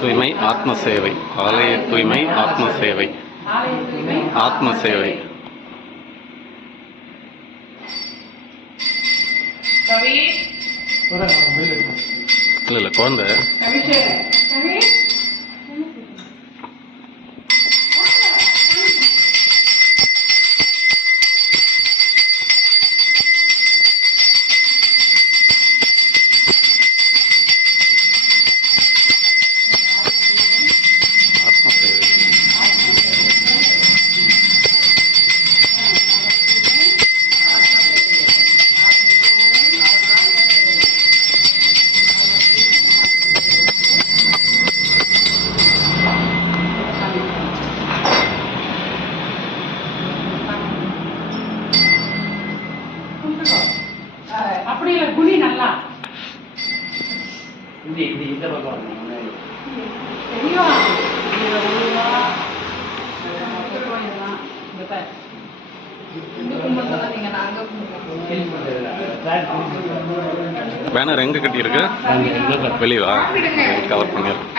தூய்மை ஆத்ம சேவை. ஆலய தூய்மை ஆத்ம சேவை. ஆத்ம சேவை. இல்ல குழந்தை அப்படி இல்லை குழி நல்லா இந்த பக்கம் பேனர் எங்க கட்டி இருக்கு? வெளியவா? கவர் பண்ணிடலாம்.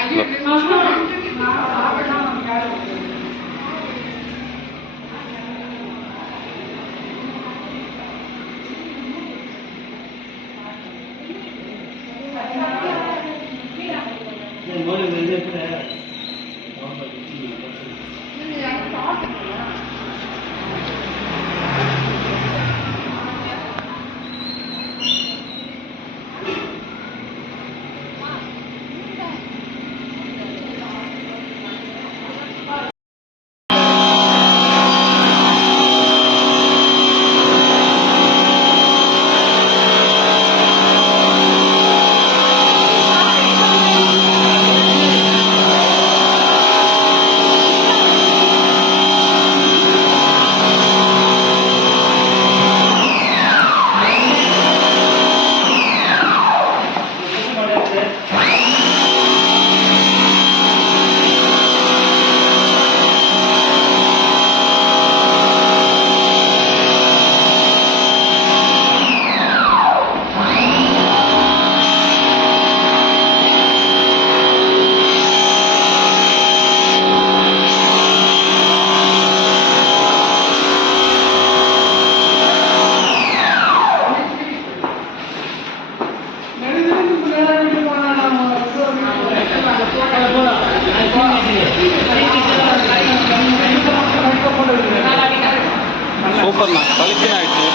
சூப்பர்ண்ணா, பளிச்சுன்னு ஆயிடுச்சு.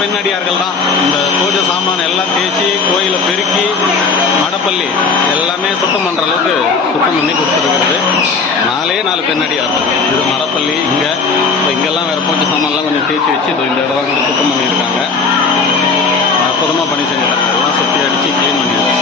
பெண்ணடியார்கள் தான் இந்த பூஜை சாமான் எல்லாம் தேய்ச்சி கோயிலை பெருக்கி மடப்பள்ளி எல்லாமே சுத்தம் பண்ணுற அளவுக்கு சுத்தம் பண்ணி கொடுத்துருக்கிறது 4 பெண்ணடியார்கள். இது மடப்பள்ளி. இங்கெல்லாம் வேறு பூஜை சாமான்லாம் கொஞ்சம் தேய்ச்சி வச்சு இந்த இடத்துல கொஞ்சம் சுத்தம் பண்ணியிருக்காங்க. அற்புதமாக பண்ணி செஞ்சுருக்காங்க. எல்லாம் சுற்றி அடித்து க்ளீன் பண்ணிடுறாங்க.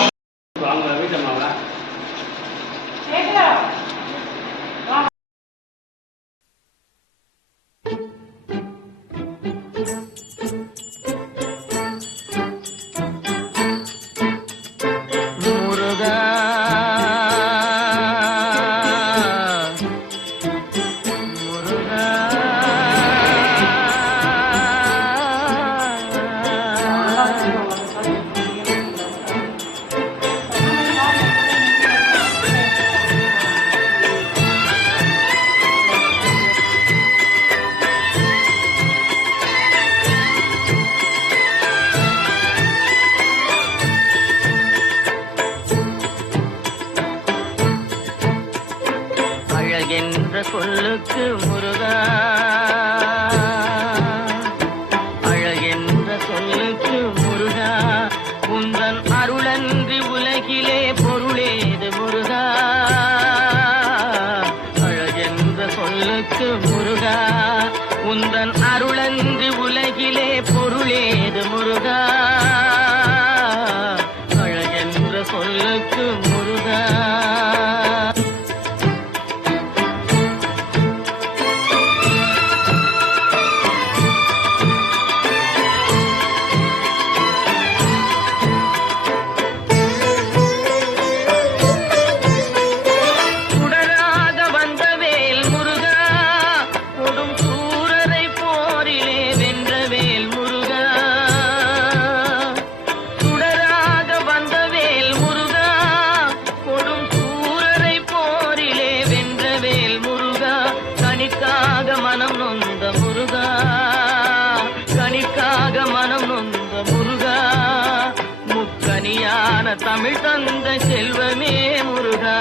தமிழ் தந்த செல்வமே முருகா,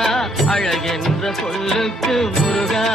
அழகென்ற சொல்லுக்கு முருகா.